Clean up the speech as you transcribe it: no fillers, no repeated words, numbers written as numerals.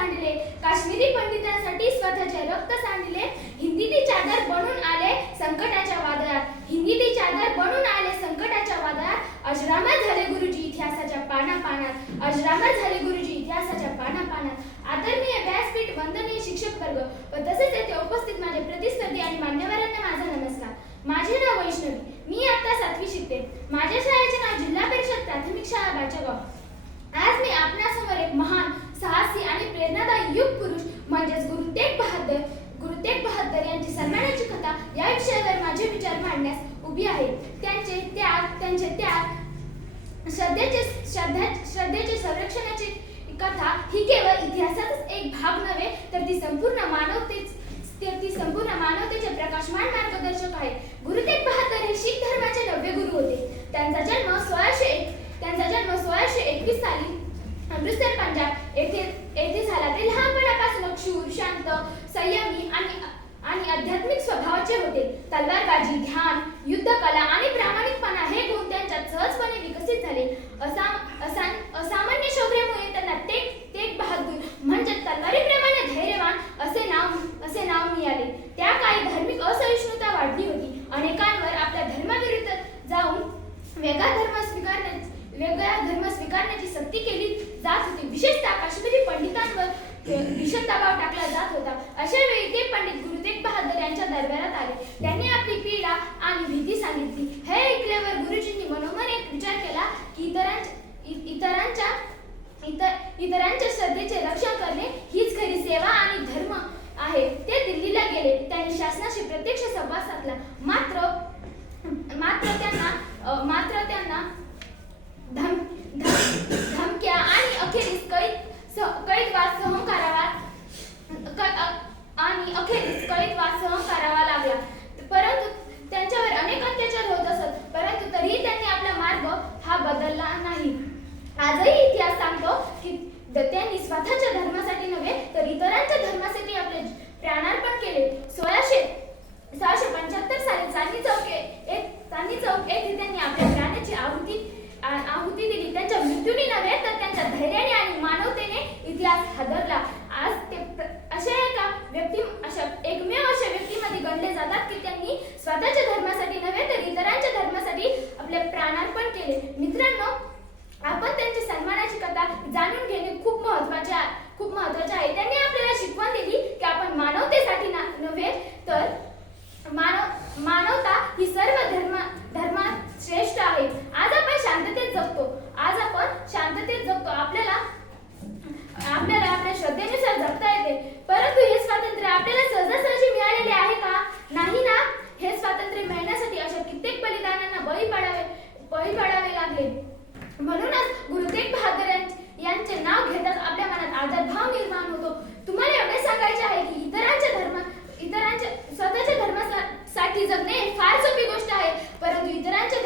सांडले, काश्मीरी पंडितांसाठी स्वतःचे रक्त सांडले, हिंदीची चादर बनून आले संकटाच्या वादळात, हिंदीची चादर बनून आले संकटाच्या वादळात, अजरामर झाले गुरुजी इतिहासाच्या पानापानात, अजरामर झाले गुरुजी इतिहासाच्या पानापानात. आदरणीय व्यासपीठ, वंदनीय शिक्षक वर्ग व तसेच येथे उपस्थित माझे प्रतिस्पर्धी आणि मान्यवरांना माझा नमस्कार. माझे नाव वैष्णवी, मी आता 7वी शिकते. माझ्या शाळेचे नाव जिल्हा परिषद प्राथमिक शाळा बाचगाव. आज मी आपणासमोर एक महान, साहसी आणि प्रेरणादायी युग पुरुष म्हणजेच गुरु तेग बहादर यांची सन्मानाची कथा या विषयावर माझे विचार मांडण्यास उभी आहे. त्यांचे त्याग, श्रद्धेचे संरक्षणाची कथा ही केवळ इतिहासाचाच एक भाग नव्हे, तर ती संपूर्ण मानवतेचे प्रकाशमान मार्गदर्शक आहे. गुरु तेग बहादर हे शीख धर्माचे 9वे गुरु होते. त्यांचा जन्म 1621 साली अमृतसर, पंजाब येथे झाला. ते लहानपणापासून शूर, शांत, संयमी आणि आध्यात्मिक स्वभावाचे होते. तलवारबाजी, ध्यान, युद्धकला आणि प्रामाणिकपणा हे गुण त्यांच्यात सहजपणे विकसित झाले. असामान्य शौर्यामुळे त्यांना तेग बहादूर म्हणजे तलवारीप्रमाणे धैर्यवान असे नाव मिळाले. त्या काळी धार्मिक असहिष्णुता वाढली होती. अनेकांवर आपल्या धर्माविरुद्ध जाऊन वेगळा धर्म स्वीकारण्याची सक्ती केली जात होती. विशेषतः काश्मीरी पंडितांवर भीषण दबाव टाकला जात होता. अशा वेळी ते पंडित गुरु तेग बहादर यांच्या दरबारात आले. त्यांनी आपली पीडा आणि भीती सांगितली. हे ऐकल्यावर गुरुजींनी मनोमन एक विचार केला की इतरांच्या श्रद्धेचे रक्षण करणे हीच खरी सेवा आणि धर्म आहे. ते दिल्लीला गेले. त्यांनी शासनाशी प्रत्यक्ष संवाद साधला. मात्र त्यांना धमक्या आणि अखेरीस कैदवास सहन करावा लागला. परंतु त्यांच्यावर अनेक अत्याचार होत असत, परंतु तरीही त्यांनी आपला मार्ग हा बदलला नाही. आजही इतिहास सांगतो की त्यांनी स्वतःच्या धर्मासाठी नव्हे तर इतरांच्या धर्मासाठी आपले प्राणार्पण केले. 1675 साली चांदणी चौक येथे त्यांनी आपल्या प्राणाची आहुती दिली. त्यांच्या मृत्यूने नव्हे तर त्यांच्या धैर्याने आणि मानवतेने इतिहास हादरला. आज ते एकमेव अशा व्यक्तीमध्ये गणले जातात की त्यांनी स्वतःच्या धर्मासाठी नव्हे तर इतरांच्या धर्मासाठी आपले प्राणार्पण केले. मित्रांनो, आपण त्यांच्या सन्मानाची कथा जाणून घेणे खूप महत्त्वाचे आहे. त्यांनी आपल्याला शिकवण दिली की आपण मानवतेसाठी नव्हे तर मानवता ही सर्व धर्मात श्रेष्ठ आहे. आज आपण शांततेत जगतो. आपल्याला आपल्या श्रद्धेनुसार जगता येते. परंतु हे स्वातंत्र्य आपल्याला सहजासहजी मिळालेले आहे का? नाही ना. हे स्वातंत्र्य मिळण्यासाठी अशा कित्येक बलिदानांना बळी पडावे लागले. म्हणूनच गुरु तेग बहादर यांचे नाव घेताच आपल्या मनात आदरभाव निर्माण होतो. तुम्हाला एवढे सांगायचे आहे की स्वतःच्या धर्मासाठी जगणे फार सोपी गोष्ट आहे, परंतु इतरांच्या